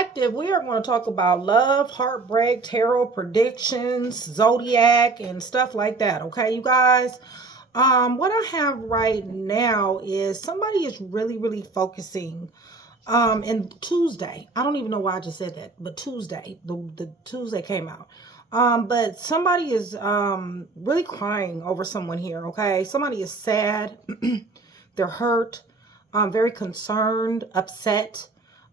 collective, we are going to talk about love, heartbreak, tarot predictions, zodiac, and stuff like that. Okay, you guys. What I have right now is somebody is really focusing. And Tuesday, I don't even know why I just said that, but Tuesday, the Tuesday came out. But somebody is really crying over someone here. Okay, somebody is sad. They're hurt. Very concerned, upset.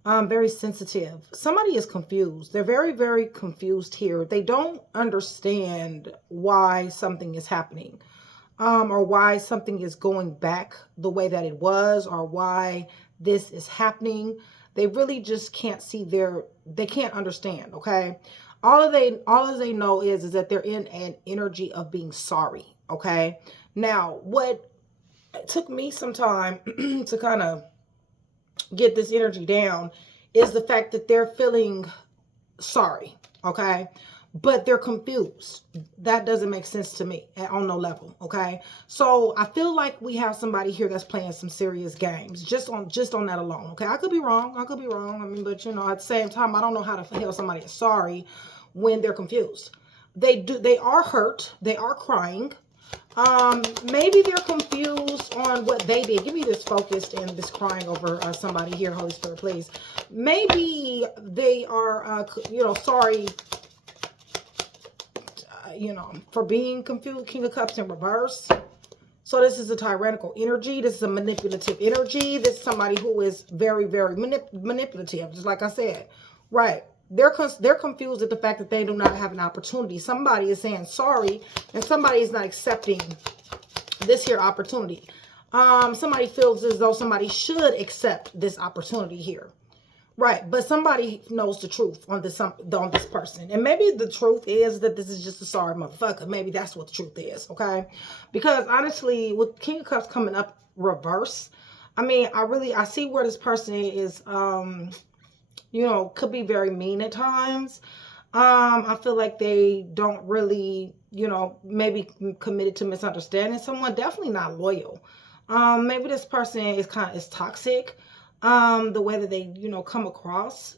Very sensitive. Somebody is confused. They're very confused here. They don't understand why something is happening, or why something is going back the way that it was, or why this is happening. They really just can't see they can't understand. Okay. All they know is that they're in an energy of being sorry. Okay. Now, what took me some time to kind of get this energy down is the fact that they're feeling sorry, okay? But they're confused. That doesn't make sense to me on no level, okay? So I feel like we have somebody here that's playing some serious games just on that alone, okay? I could be wrong. I mean, but you know, at the same time, I don't know how to hell somebody is sorry when they're confused. They are hurt. They are crying. Maybe they're confused on what they did. Give me this focused and this crying over somebody here, Holy Spirit, please. Maybe they are, sorry, for being confused. King of Cups in reverse. So this is a tyrannical energy. This is a manipulative energy. This is somebody who is very manipulative, just like I said. Right. They're confused at the fact that they do not have an opportunity. Somebody is saying sorry, and somebody is not accepting this here opportunity. Somebody feels as though somebody should accept this opportunity here. Right, but somebody knows the truth on this person. And maybe the truth is that this is just a sorry motherfucker. Maybe that's what the truth is, okay? Because honestly, with King of Cups coming up reverse, I mean, I see where this person is, could be very mean at times. I feel like they don't really, maybe committed to misunderstanding someone. Definitely not loyal. Maybe this person is toxic. The way that they, come across.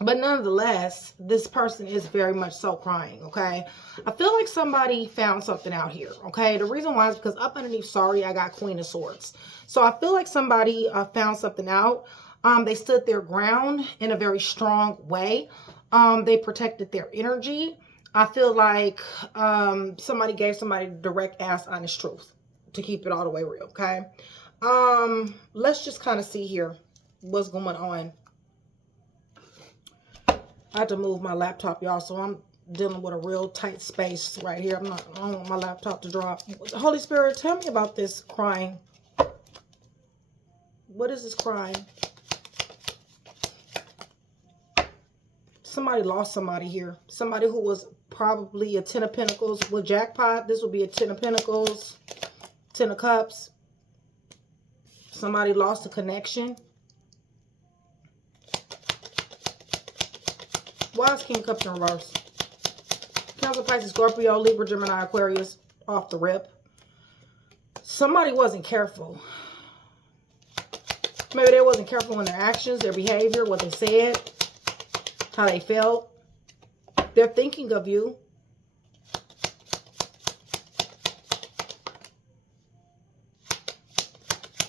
But nonetheless, this person is very much so crying, okay? I feel like somebody found something out here, okay? The reason why is because up underneath sorry, I got Queen of Swords. So I feel like somebody found something out. They stood their ground in a very strong way. They protected their energy. I feel like somebody gave somebody direct ass honest truth to keep it all the way real, okay? Let's just kind of see here what's going on. I had to move my laptop, y'all, so I'm dealing with a real tight space right here. I don't want my laptop to drop. Holy Spirit, tell me about this crying. What is this crying? Somebody lost somebody here. Somebody who was probably a 10 of Pentacles. With jackpot, this would be a 10 of Pentacles, 10 of Cups. Somebody lost a connection. Why is King of Cups in reverse? Cancer, Pisces, Scorpio, Libra, Gemini, Aquarius, off the rip. Somebody wasn't careful. Maybe they wasn't careful in their actions, their behavior, what they said, how they felt. They're thinking of you.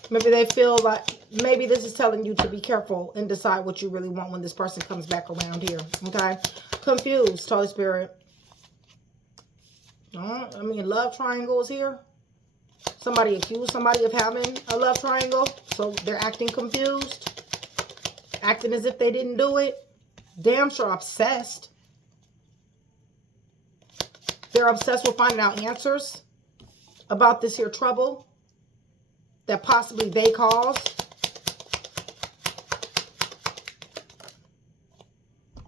Maybe they feel like, maybe this is telling you to be careful and decide what you really want when this person comes back around here. Okay? Confused, Holy Spirit. I mean, love triangles here. Somebody accused somebody of having a love triangle. So they're acting confused. Acting as if they didn't do it. Damn sure obsessed. They're obsessed with finding out answers about this here trouble that possibly they caused.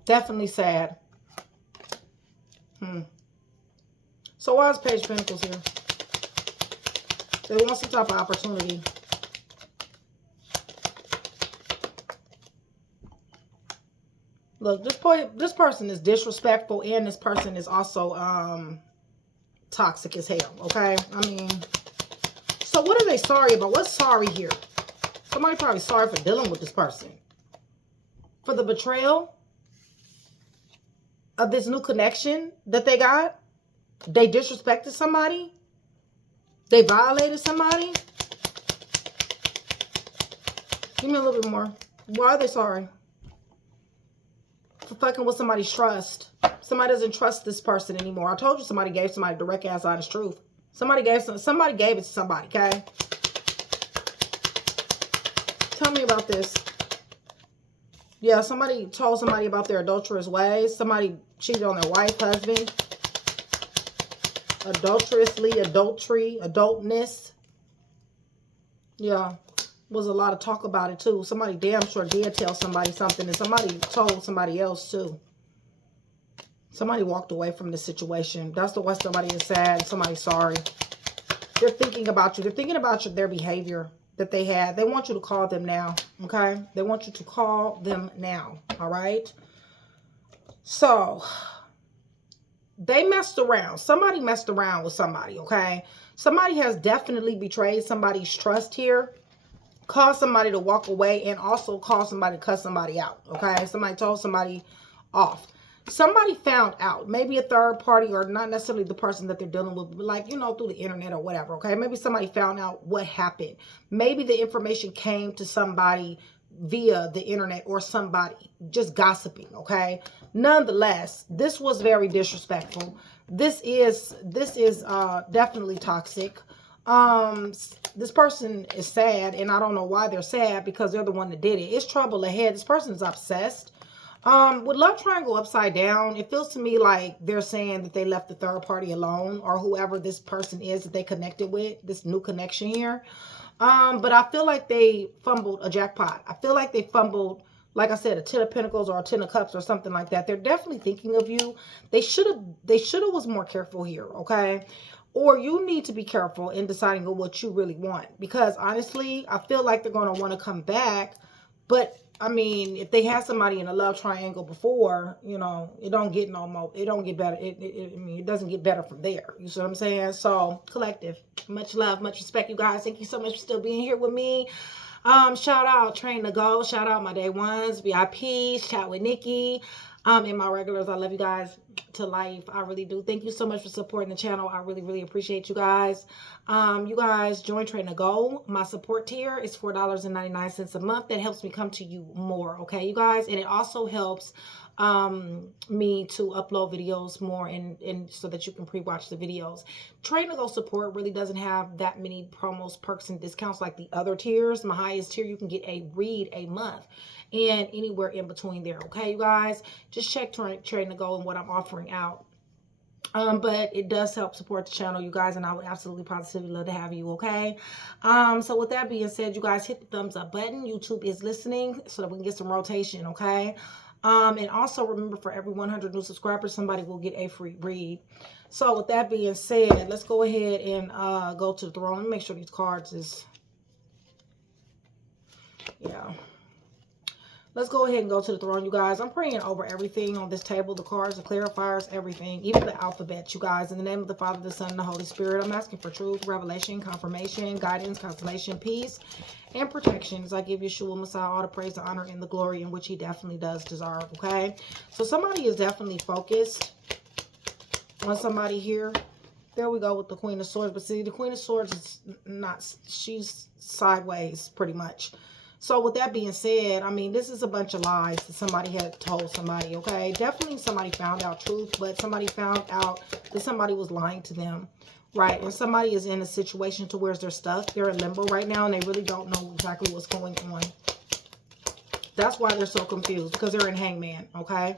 Definitely sad. So why is Page of Pentacles here? They want some type of opportunity. Look, this person is disrespectful, and this person is also toxic as hell, okay? I mean, so what are they sorry about? What's sorry here? Somebody probably sorry for dealing with this person. for the betrayal of this new connection that they got. They disrespected somebody. They violated somebody. Give me a little bit more. Why are they sorry? For fucking with somebody's trust. Somebody doesn't trust this person anymore. I told you somebody gave somebody direct ass honest truth. Somebody gave it to somebody, okay? Tell me about this. Yeah, somebody told somebody about their adulterous ways. Somebody cheated on their wife, husband. Adulterously, adultery, adultness. Yeah. Was a lot of talk about it too. Somebody damn sure did tell somebody something, and somebody told somebody else too. Somebody walked away from the situation. That's the why somebody is sad. Somebody's sorry. They're thinking about you. They're thinking about their behavior that they had. They want you to call them now. Okay? They want you to call them now. All right? So, they messed around. Somebody messed around with somebody. Okay? Somebody has definitely betrayed somebody's trust here. Caused somebody to walk away, and also caused somebody to cut somebody out. Okay? Somebody told somebody off. Somebody found out, maybe a third party, or not necessarily the person that they're dealing with, but like, you know, through the internet or whatever, okay? Maybe somebody found out what happened. Maybe the information came to somebody via the internet, or somebody just gossiping, okay? Nonetheless, this was very disrespectful. This is definitely toxic. This person is sad, and I don't know why they're sad, because they're the one that did it. It's trouble ahead. This person is obsessed. With love triangle upside down, it feels to me like they're saying that they left the third party alone, or whoever this person is that they connected with, this new connection here. But I feel like they fumbled a jackpot. I feel like they fumbled, like I said, a 10 of Pentacles or a 10 of Cups or something like that. They're definitely thinking of you. They should have was more careful here, okay? Or you need to be careful in deciding on what you really want. Because honestly, I feel like they're going to want to come back, but I mean, if they had somebody in a love triangle before, you know, it don't get no more. It don't get better. I mean, it doesn't get better from there. You see what I'm saying? So, collective. Much love, much respect, you guys. Thank you so much for still being here with me. Shout out Train to Go. Shout out my day ones, VIP, chat with Nikki. And my regulars, I love you guys to life. I really do. Thank you so much for supporting the channel. I really, really appreciate you guys. You guys join Train to Go. My support tier is $4.99 a month. That helps me come to you more. Okay, you guys? And it also helps me to upload videos more, and so that you can pre-watch the videos. Train to Go support really doesn't have that many promos, perks, and discounts like the other tiers. My highest tier, you can get a read a month, and anywhere in between there. Okay, you guys, just check Train to Go and what I'm offering out. But it does help support the channel, you guys, and I would absolutely positively love to have you. Okay, so with that being said, you guys, hit the thumbs up button. YouTube is listening, so that we can get some rotation. Okay, and also remember, for every 100 new subscribers, somebody will get a free read. So with that being said, let's go ahead and go to the throne. Let me make sure these cards is, yeah. Let's go ahead and go to the throne, you guys. I'm praying over everything on this table, the cards, the clarifiers, everything, even the alphabet, you guys. In the name of the Father, the Son, and the Holy Spirit, I'm asking for truth, revelation, confirmation, guidance, consolation, peace, and protection. As I give Yeshua Messiah all the praise, the honor, and the glory in which he definitely does deserve, okay? So somebody is definitely focused on somebody here. There we go with the Queen of Swords. But see, the Queen of Swords is not, she's sideways pretty much. So with that being said, I mean, this is a bunch of lies that somebody had told somebody, okay? Definitely somebody found out truth, but somebody found out that somebody was lying to them, right? And somebody is in a situation to where they're stuck. They're in limbo right now, and they really don't know exactly what's going on. That's why they're so confused, because they're in Hangman, okay?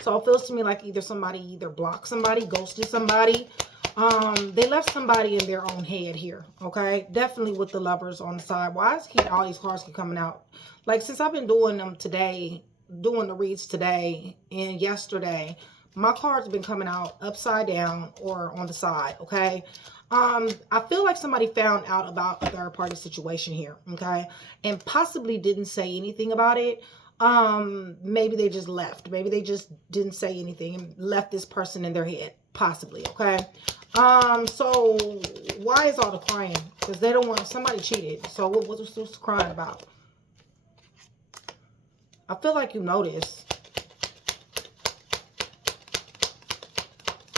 So it feels to me like either somebody blocked somebody, ghosted somebody. They left somebody in their own head here, okay? Definitely with the Lovers on the side. Why is all these cards keep coming out? Like, since I've been doing them today, doing the reads today and yesterday, my cards have been coming out upside down or on the side, okay? I feel like somebody found out about a third-party situation here, okay? And possibly didn't say anything about it. Maybe they just left. Maybe they just didn't say anything and left this person in their head. Possibly, okay? So why is all the crying? Because they don't want, somebody cheated. So what's crying about? I feel like you know this.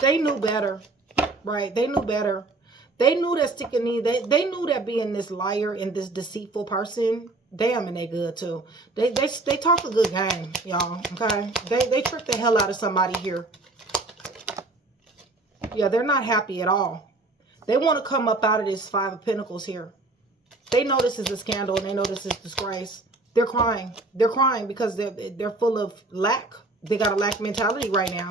They knew better, right? They knew better. They knew that sticking in, they knew that being this liar and this deceitful person, damn, and they good too. They talk a good game, y'all, okay? They tricked the hell out of somebody here. Yeah, they're not happy at all. They want to come up out of this Five of Pentacles here. They know this is a scandal and they know this is disgrace. They're crying. They're crying because they're full of lack. They got a lack mentality right now.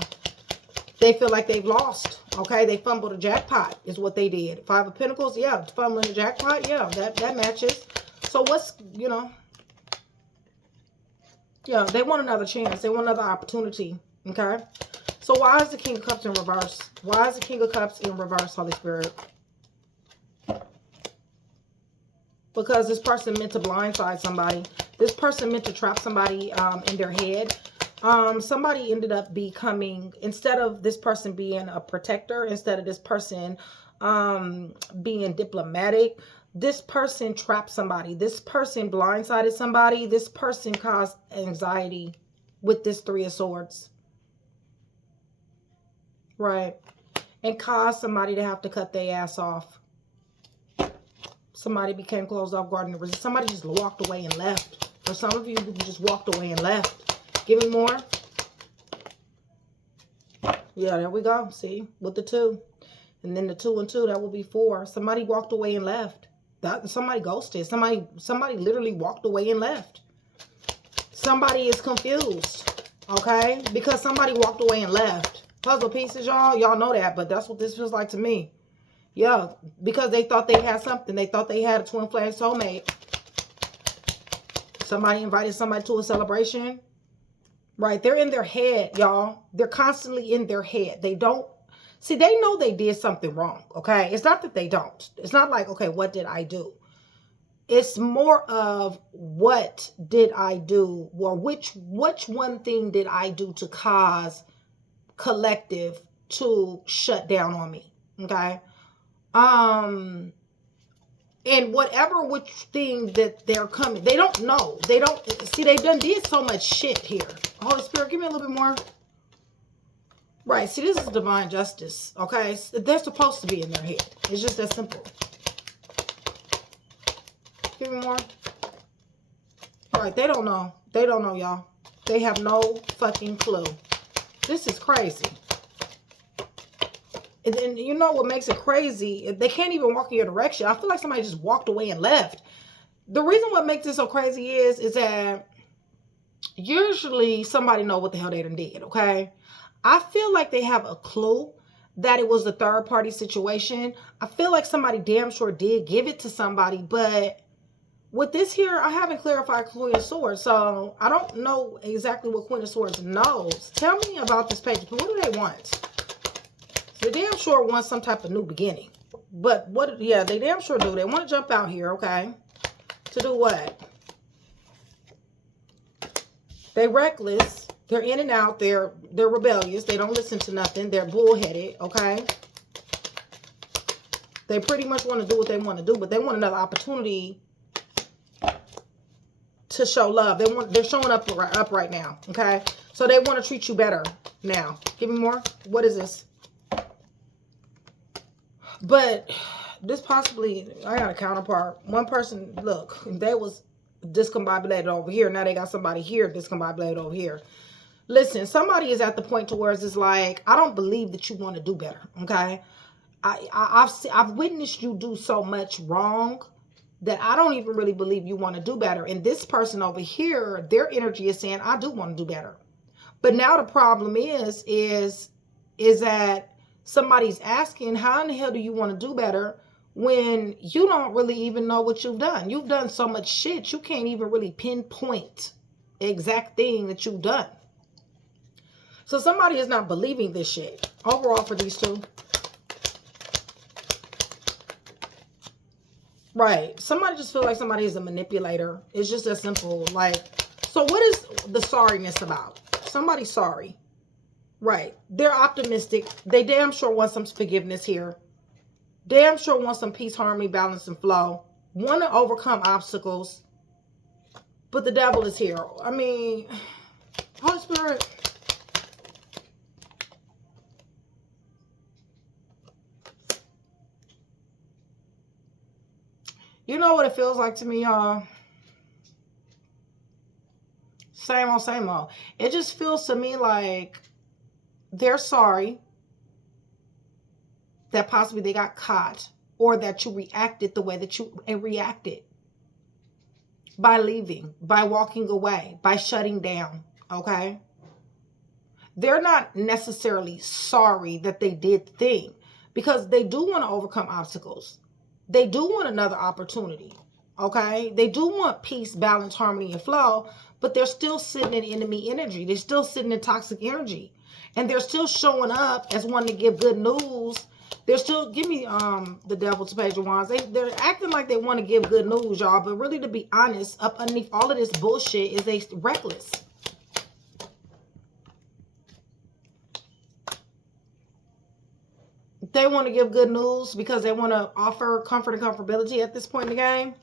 They feel like they've lost. Okay, they fumbled a jackpot is what they did. Five of Pentacles, yeah, fumbling a jackpot, yeah, that matches. So what's, you know, yeah, they want another chance. They want another opportunity, okay? So why is the King of Cups in reverse? Why is the King of Cups in reverse, Holy Spirit? Because this person meant to blindside somebody. This person meant to trap somebody in their head. Somebody ended up becoming, instead of this person being a protector, instead of this person being diplomatic, this person trapped somebody. This person blindsided somebody. This person caused anxiety with this Three of Swords. Right. And caused somebody to have to cut their ass off. Somebody became closed off guard. Somebody just walked away and left. For some of you, you just walked away and left. Give me more. Yeah, there we go. See, with the 2. And then the 2 and 2, that will be 4. Somebody walked away and left. Somebody ghosted. Somebody literally walked away and left. Somebody is confused. Okay? Because somebody walked away and left. Puzzle pieces, y'all. Y'all know that, but that's what this feels like to me. Yeah, because they thought they had something. They thought they had a twin flame soulmate. Somebody invited somebody to a celebration. Right, they're in their head, y'all. They're constantly in their head. They don't, see, they know they did something wrong, okay? It's not that they don't. It's not like, okay, what did I do? It's more of what did I do? Or which one thing did I do to cause collective to shut down on me, okay? And whatever which thing that they're coming, they don't know. They don't, see, they done did so much shit here. Holy Spirit, give me a little bit more. Right, see, this is divine justice, okay? They're supposed to be in their head. It's just that simple. Give me more. Right, they don't know. They don't know, y'all. They have no fucking clue. This is crazy. And then, you know what makes it crazy? They can't even walk in your direction. I feel like somebody just walked away and left. The reason what makes it so crazy is that usually somebody know what the hell they done did, okay? I feel like they have a clue that it was a third party situation. I feel like somebody damn sure did give it to somebody, but with this here, I haven't clarified Queen of Swords, so I don't know exactly what Queen of Swords knows. Tell me about this page. What do they want? They damn sure want some type of new beginning. But what, yeah, they damn sure do. They want to jump out here, okay? To do what? They reckless. They're in and out. They're rebellious. They don't listen to nothing. They're bullheaded, okay? They pretty much want to do what they want to do, but they want another opportunity to show love. They're showing up right now, okay? So they want to treat you better now. Give me more. What is this? But this possibly, I got a counterpart. One person, look, they was discombobulated over here. Now they got somebody here discombobulated over here. Listen, somebody is at the point to where it's like, I don't believe that you want to do better, okay? I've witnessed you do so much wrong that I don't even really believe you want to do better. And this person over here, their energy is saying, I do want to do better. But now the problem is that somebody's asking, how in the hell do you want to do better when you don't really even know what you've done? You've done so much shit, you can't even really pinpoint the exact thing that you've done. So somebody is not believing this shit. Overall for these two. Right. Somebody just feel like somebody is a manipulator. It's just that simple. Like, so what is the sorriness about? Somebody's sorry. Right. They're optimistic. They damn sure want some forgiveness here. Damn sure want some peace, harmony, balance, and flow. Want to overcome obstacles. But the devil is here. I mean, Holy Spirit. You know what it feels like to me, y'all? Same old, same old. It just feels to me like they're sorry that possibly they got caught, or that you reacted the way that you reacted. By leaving, by walking away, by shutting down, okay? They're not necessarily sorry that they did the thing, because they do want to overcome obstacles. They do want another opportunity, okay? They do want peace, balance, harmony, and flow, but they're still sitting in enemy energy. They're still sitting in toxic energy. And they're still showing up as wanting to give good news. They're still, give me the Devil's Page of Wands. They're acting like they want to give good news, y'all. But really, to be honest, up underneath all of this bullshit is they reckless. They want to give good news because they want to offer comfort and comfortability at this point in the game.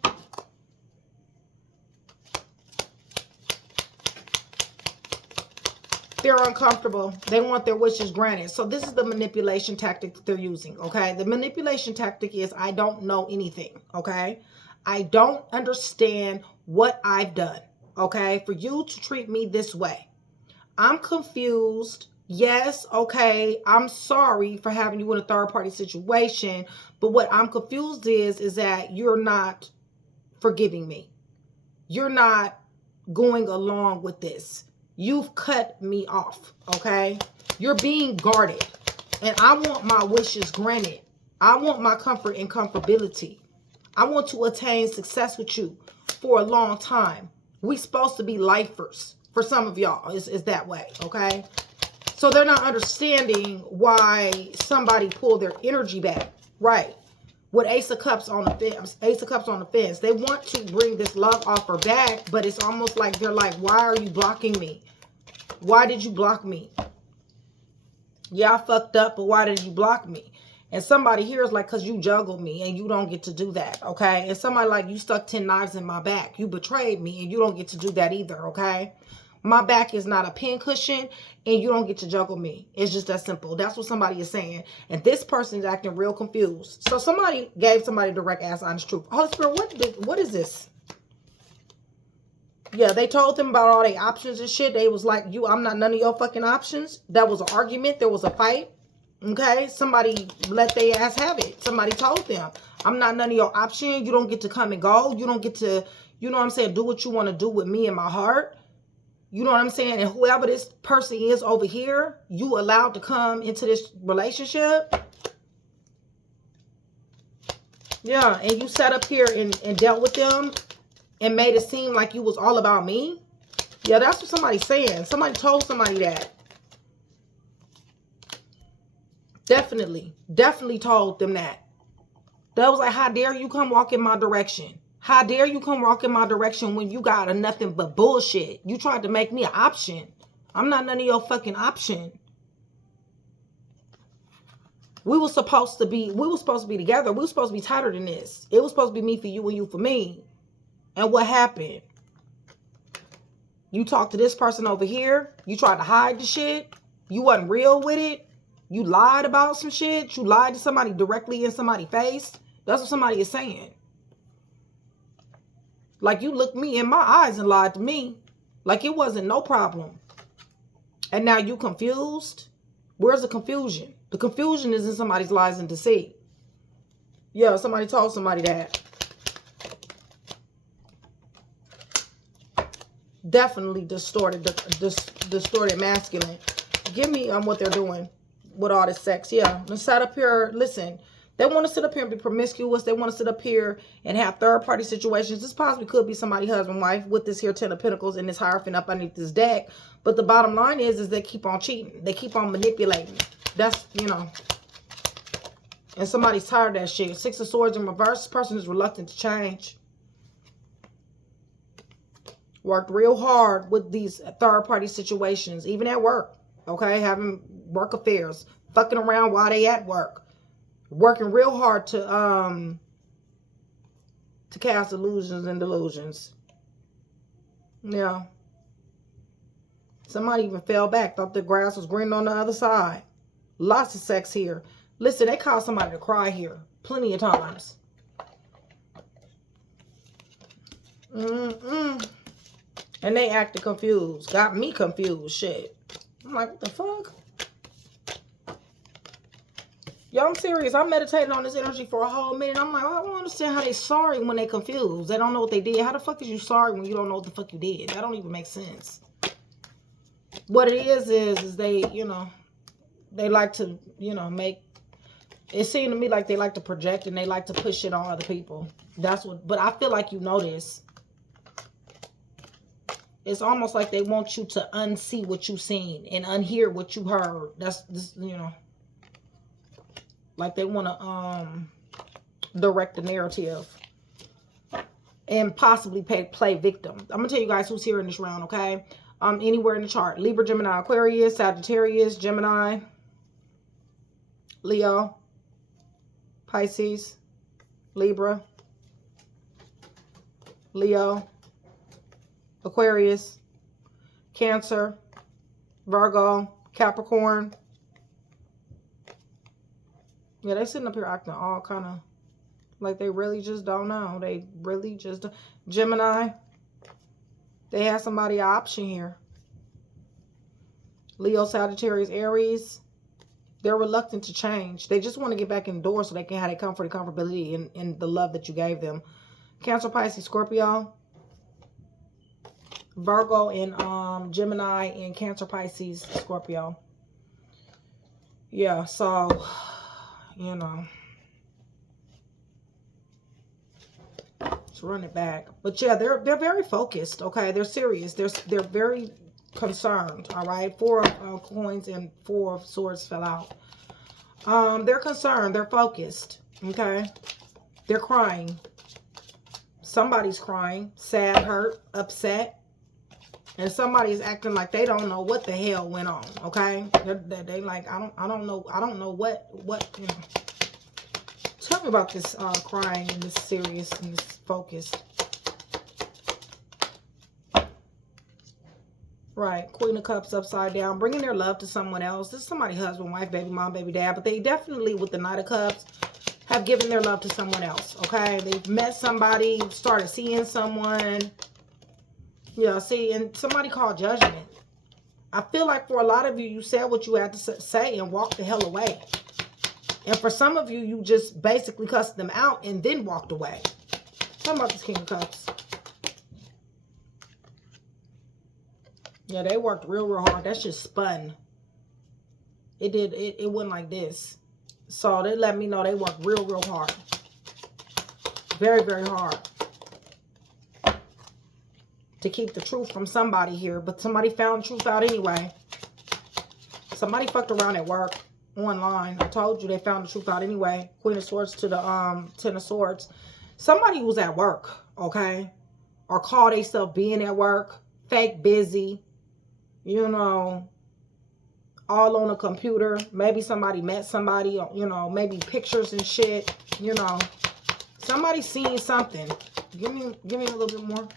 They're uncomfortable. They want their wishes granted. So this is the manipulation tactic that they're using, okay? The manipulation tactic is, I don't know anything, okay? I don't understand what I've done, okay? For you to treat me this way. I'm confused. Yes, okay, I'm sorry for having you in a third-party situation, but what I'm confused is that you're not forgiving me. You're not going along with this. You've cut me off, okay? You're being guarded, and I want my wishes granted. I want my comfort and comfortability. I want to attain success with you for a long time. We supposed to be lifers. For some of y'all, is that way, okay? So they're not understanding why somebody pulled their energy back, right? With Ace of Cups on the fence, Ace of Cups on the fence. They want to bring this love offer back, but it's almost like they're like, why are you blocking me? Why did you block me? Yeah, I fucked up, but why did you block me? And somebody here is like, because you juggled me and you don't get to do that, okay? And somebody like, you stuck 10 knives in my back. You betrayed me and you don't get to do that either, okay? My back is not a pincushion and you don't get to juggle me. It's just that simple. That's what somebody is saying. And this person is acting real confused. So somebody gave somebody direct ass honest truth. Holy Spirit, what is this? Yeah, they told them about all their options and shit. They was like, I'm not none of your fucking options. That was an argument. There was a fight. Okay? Somebody let their ass have it. Somebody told them, I'm not none of your option. You don't get to come and go. You don't get to, you know what I'm saying, do what you want to do with me and my heart. You know what I'm saying? And whoever this person is over here, you allowed to come into this relationship. Yeah, and you sat up here and dealt with them and made it seem like you was all about me. Yeah, that's what somebody's saying. Somebody told somebody that. Definitely told them that. That was like, how dare you come walk in my direction? How dare you come walk in my direction when you got a nothing but bullshit? You tried to make me an option. I'm not none of your fucking option. We were supposed to be together. We were supposed to be tighter than this. It was supposed to be me for you and you for me. And what happened? You talked to this person over here. You tried to hide the shit. You wasn't real with it. You lied about some shit. You lied to somebody directly in somebody's face. That's what somebody is saying. Like, you looked me in my eyes and lied to me. Like it wasn't no problem. And now you confused? Where's the confusion? The confusion is in somebody's lies and deceit. Yeah, somebody told somebody that. Definitely distorted masculine. Give me what they're doing with all this sex. Yeah, let's sit up here. Listen, they want to sit up here and be promiscuous. They want to sit up here and have third-party situations. This possibly could be somebody husband, wife with this here 10 of Pentacles and this Hierophant up underneath this deck. But the bottom line is they keep on cheating. They keep on manipulating. That's, you know. And somebody's tired of that shit. 6 of Swords in reverse. This person is reluctant to change. Worked real hard with these third-party situations, even at work. Okay, having work affairs, fucking around while they at work, working real hard to cast illusions and delusions. Yeah. Somebody even fell back, thought the grass was green on the other side. Lots of sex here. Listen, they caused somebody to cry here plenty of times. And they acted confused. Got me confused. Shit. I'm like, what the fuck? Yo, I'm serious. I meditated on this energy for a whole minute. I'm like, I don't understand how they sorry when they confused. They don't know what they did. How the fuck is you sorry when you don't know what the fuck you did? That don't even make sense. What it is they, you know, they like to, you know, make, it seemed to me like they like to project and they like to push it on other people. That's what, but I feel like you know this. It's almost like they want you to unsee what you've seen and unhear what you heard. That's this, you know. Like they want to direct the narrative and possibly play victim. I'm gonna tell you guys who's here in this round, okay? Anywhere in the chart: Libra, Gemini, Aquarius, Sagittarius, Gemini, Leo, Pisces, Libra, Leo, Aquarius, Cancer, Virgo, Capricorn. Yeah, they sitting up here acting all kind of like they really just don't know. They really just don't. Gemini, they have somebody an option here. Leo, Sagittarius, Aries, they're reluctant to change. They just want to get back indoors so they can have their comfort and comfortability in the love that you gave them. Cancer, Pisces, Scorpio, Virgo, and Gemini, and Cancer, Pisces, Scorpio. Yeah, so, you know, let's run it back. But yeah, they're very focused. Okay, they're serious. They're very concerned. All right, 4 of coins and 4 of swords fell out. They're concerned. They're focused. Okay, they're crying. Somebody's crying, sad, hurt, upset. And somebody's acting like they don't know what the hell went on, okay? They like, I don't know what, you know. Tell me about this crying and this serious and this focused. Right, Queen of Cups upside down, bringing their love to someone else. This is somebody's husband, wife, baby, mom, baby, dad. But they definitely, with the Knight of Cups, have given their love to someone else, okay? They've met somebody, started seeing someone. Yeah, see, and somebody called judgment. I feel like for a lot of you, you said what you had to say and walked the hell away. And for some of you, you just basically cussed them out and then walked away. Talk about this King of Cups. Yeah, they worked real hard. That shit spun. It did. It went like this. So they let me know they worked real hard. Very hard. To keep the truth from somebody here. But somebody found the truth out anyway. Somebody fucked around at work. Online. I told you they found the truth out anyway. Queen of Swords to the 10 of Swords. Somebody was at work. Okay. Or called themselves being at work. Fake busy. You know. All on a computer. Maybe somebody met somebody. You know. Maybe pictures and shit. You know. Somebody seen something. Give me a little bit more.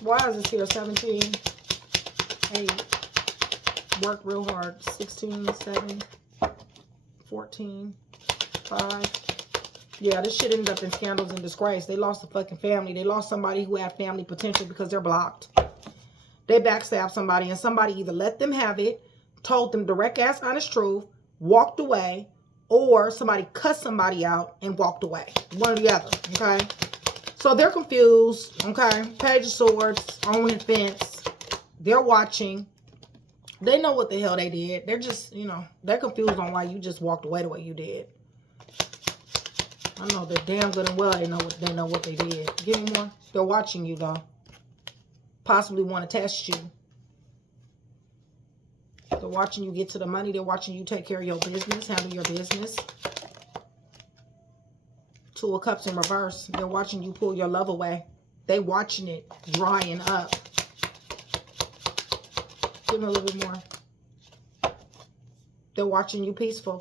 Why is this here? 17, 8, work real hard. 16, 7, 14, 5. Yeah, this shit ended up in scandals and disgrace. They lost a fucking family. They lost somebody who had family potential because they're blocked. They backstabbed somebody and somebody either let them have it, told them direct ass honest truth, walked away, or somebody cussed somebody out and walked away. One or the other, okay? So they're confused, okay? Page of Swords, on the fence. They're watching. They know what the hell they did. They're just, you know, they're confused on why you just walked away the way you did. I know they're damn good and well they know what they did. Give me more. They're watching you though. Possibly want to test you. They're watching you get to the money. They're watching you take care of your business, handle your business. 2 of Cups in reverse. They're watching you pull your love away. They watching it drying up. Give me a little bit more. They're watching you peaceful.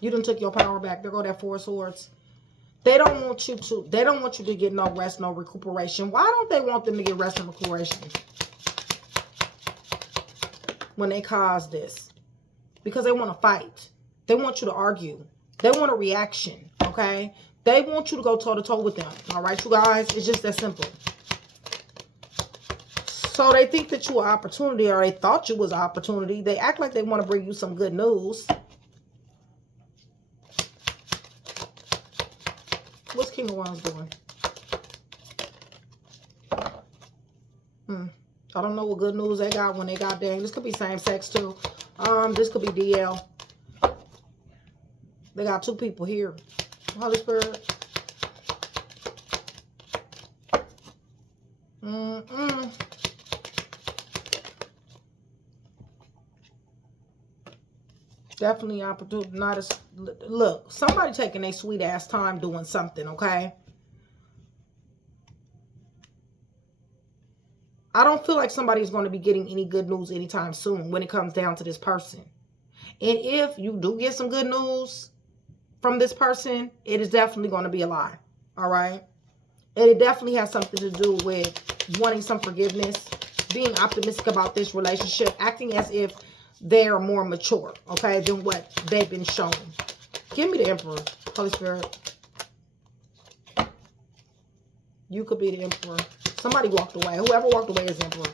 You done took your power back. There go that Four of Swords. They don't want you to get no rest, no recuperation. Why don't they want them to get rest and recuperation when they cause this? Because they want to fight. They want you to argue. They want a reaction, okay? They want you to go toe-to-toe with them, all right, you guys? It's just that simple. So they think that you are opportunity, or they thought you was an opportunity. They act like they want to bring you some good news. What's King of Wands doing? I don't know what good news they got when they got there. This could be same sex too. This could be DL. They got two people here. Holy Spirit. Definitely opportunity. Not as look. Somebody taking a sweet ass time doing something. Okay. I don't feel like somebody's going to be getting any good news anytime soon when it comes down to this person. And if you do get some good news from this person, it is definitely going to be a lie. All right. And it definitely has something to do with wanting some forgiveness, being optimistic about this relationship, acting as if they're more mature, okay, than what they've been shown. Give me the Emperor, Holy Spirit. You could be the Emperor. Somebody walked away. Whoever walked away is Emperor.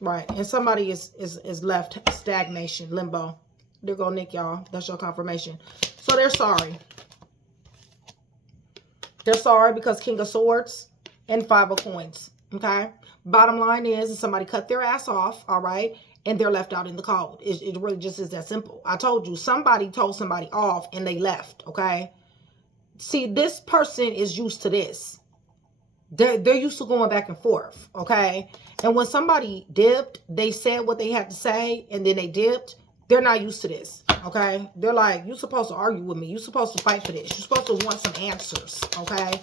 Right. And somebody is left stagnation, limbo. There go Nick, y'all. That's your confirmation. So they're sorry. They're sorry because King of Swords and Five of Coins. Okay. Bottom line is somebody cut their ass off. All right. And they're left out in the cold. It really just is that simple. I told you, somebody told somebody off and they left. Okay. See, this person is used to this. They're used to going back and forth. Okay. And when somebody dipped, they said what they had to say and then they dipped. They're not used to this. Okay. They're like, you're supposed to argue with me. You're supposed to fight for this. You're supposed to want some answers. Okay.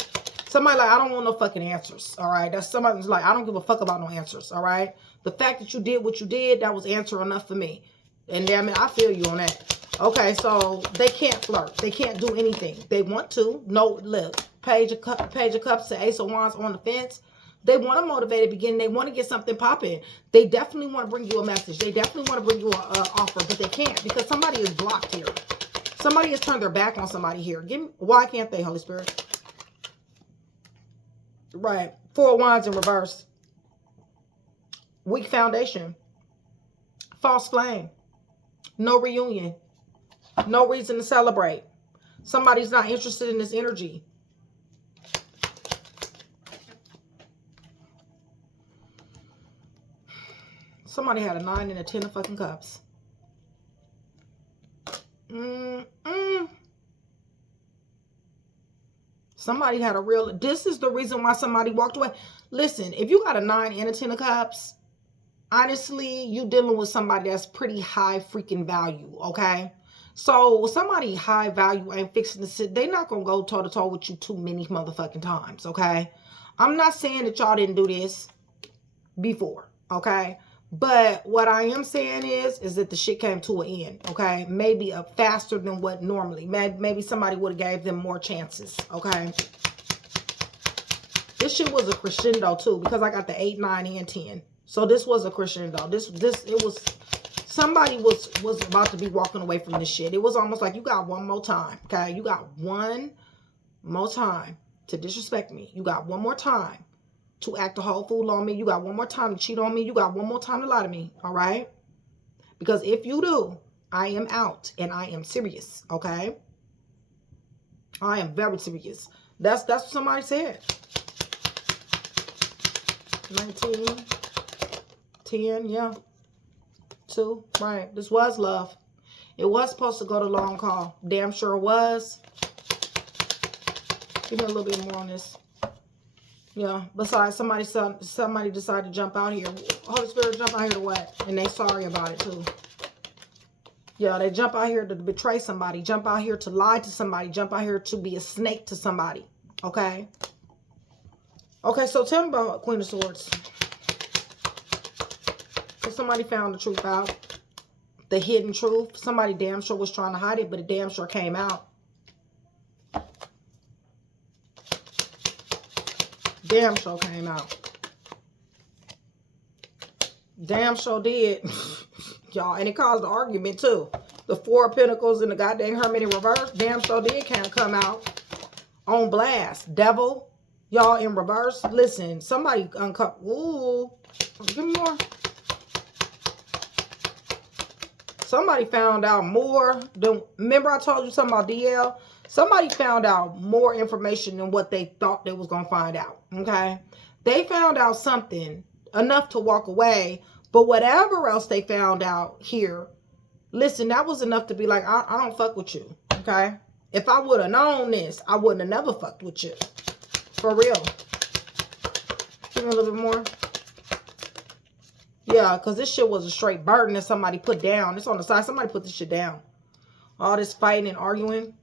Somebody like, I don't want no fucking answers. All right. That's somebody who's like, I don't give a fuck about no answers. All right. The fact that you did what you did, that was answer enough for me. And I mean, I feel you on that. Okay. So they can't flirt. They can't do anything. They want to. No, look, Page of Cups to Ace of Wands on the fence. They want to motivate at the beginning. They want to get something popping. They definitely want to bring you a message. They definitely want to bring you an offer, but they can't because somebody is blocked here. Somebody has turned their back on somebody here. Why can't they, Holy Spirit? Right. Four of Wands in reverse. Weak foundation. False flame. No reunion. No reason to celebrate. Somebody's not interested in this energy. Somebody had a 9 and a 10 of fucking cups. Somebody had a real... This is the reason why somebody walked away. Listen, if you got a 9 and a 10 of cups, honestly, you dealing with somebody that's pretty high freaking value, okay? So somebody high value ain't fixing to sit. They're not going to go toe-to-toe with you too many motherfucking times, okay? I'm not saying that y'all didn't do this before, okay? But what I am saying is that the shit came to an end, okay? Maybe faster than what normally. Maybe somebody would have gave them more chances, okay? This shit was a crescendo too because I got the 8, 9, and 10. So this was a crescendo. It was... Somebody was about to be walking away from this shit. It was almost like you got one more time, okay? You got one more time to disrespect me. You got one more time to act a whole fool on me. You got one more time to cheat on me. You got one more time to lie to me, all right? Because if you do, I am out and I am serious, okay? I am very serious. That's what somebody said. 19, 10, yeah. 2, right. This was love. It was supposed to go to long call. Damn sure it was. Give me a little bit more on this. Yeah. Besides, somebody decided to jump out here. Holy Spirit jump out here to what? And they sorry about it too. Yeah, they jump out here to betray somebody. Jump out here to lie to somebody. Jump out here to be a snake to somebody. Okay? Okay, so tell me about Queen of Swords. somebody found the truth out. The hidden truth. Somebody damn sure was trying to hide it, but it damn sure came out. Damn sure came out. Damn sure did. Y'all, and it caused an argument too. The Four of Pentacles and the goddamn Hermit in reverse. Damn sure did can't come out on blast. Devil, y'all, in reverse. Listen, somebody uncut. Ooh, give me more. Somebody found out more than, remember I told you something about DL? Somebody found out more information than what they thought they was going to find out, okay? They found out something enough to walk away, but whatever else they found out here, listen, that was enough to be like, I don't fuck with you, okay? If I would have known this, I wouldn't have never fucked with you. For real. Give me a little bit more. Yeah, because this shit was a straight burden that somebody put down. It's on the side. Somebody put this shit down. All this fighting and arguing.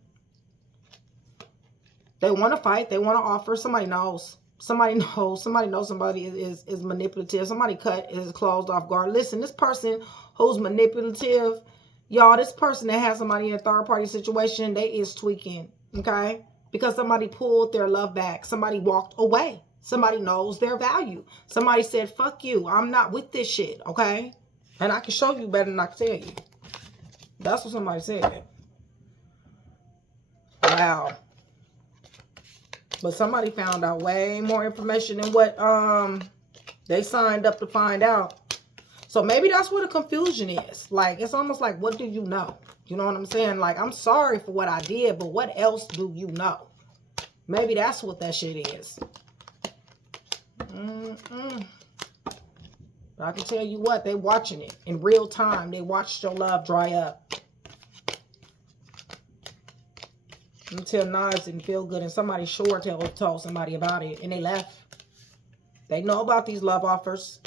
They want to fight. They want to offer. Somebody knows. Somebody knows. Somebody knows somebody is manipulative. Somebody cut is closed off guard. Listen, this person who's manipulative, y'all, this person that has somebody in a third party situation, they is tweaking, okay? Because somebody pulled their love back. Somebody walked away. Somebody knows their value. Somebody said, fuck you. I'm not with this shit, okay? And I can show you better than I can tell you. That's what somebody said. Wow. But somebody found out way more information than what they signed up to find out. So maybe that's where the confusion is. Like, it's almost like, what do you know? You know what I'm saying? Like, I'm sorry for what I did, but what else do you know? Maybe that's what that shit is. But I can tell you what, they watching it in real time. They watched your love dry up. Until Nas didn't feel good and somebody sure told somebody about it and they left. They know about these love offers.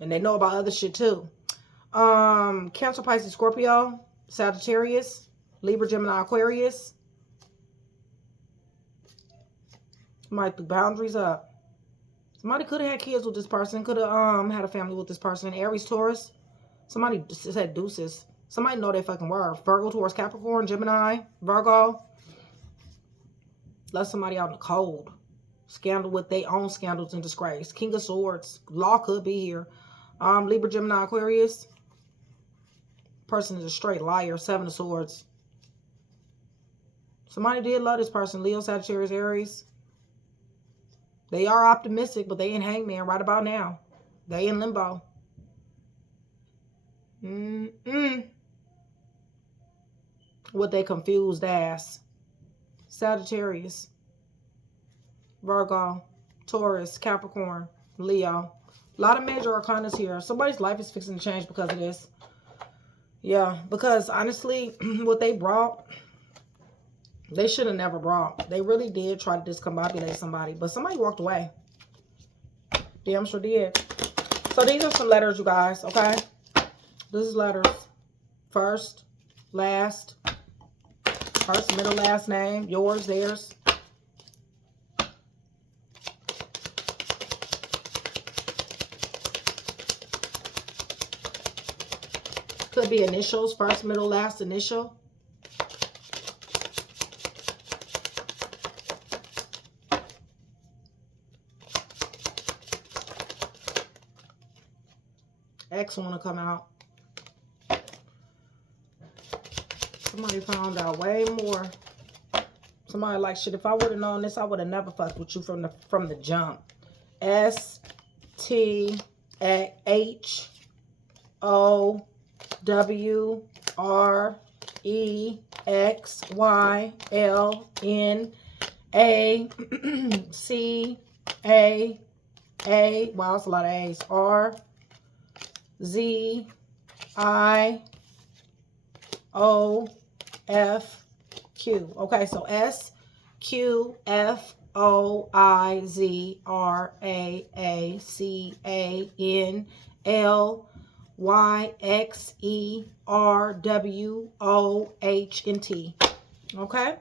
And they know about other shit too. Cancer, Pisces, Scorpio, Sagittarius, Libra, Gemini, Aquarius. Somebody threw boundaries up. Somebody could have had kids with this person. Could have had a family with this person. Aries, Taurus. Somebody said deuces. Somebody know they fucking word. Virgo, Taurus, Capricorn, Gemini, Virgo. Left somebody out in the cold. Scandal with their own scandals and disgrace. King of Swords. Law could be here. Libra, Gemini, Aquarius. Person is a straight liar. Seven of Swords. Somebody did love this person. Leo, Sagittarius, Aries. They are optimistic, but they in hangman right about now. They in limbo. With they confused ass. Sagittarius, Virgo, Taurus, Capricorn, Leo. A lot of major arcanas here. Somebody's life is fixing to change because of this. Yeah, because honestly, what they brought, they should have never brought. They really did try to discombobulate somebody, but somebody walked away. Damn sure did. So these are some letters, you guys, okay? This is letters. First, last, first, middle, last name, yours, theirs. Could be initials, first, middle, last, initial. X want to come out. Somebody found out way more. Somebody like, shit, if I would have known this, I would have never fucked with you from the jump. STWREXYLNACA. Wow, that's a lot of A's. RZIOFQ. Okay, so SQFOIZRACANLYXERWOHT. Okay?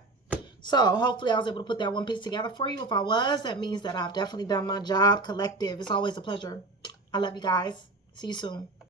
So, hopefully I was able to put that one piece together for you. If I was, that means that I've definitely done my job. Collective. It's always a pleasure. I love you guys. See you soon.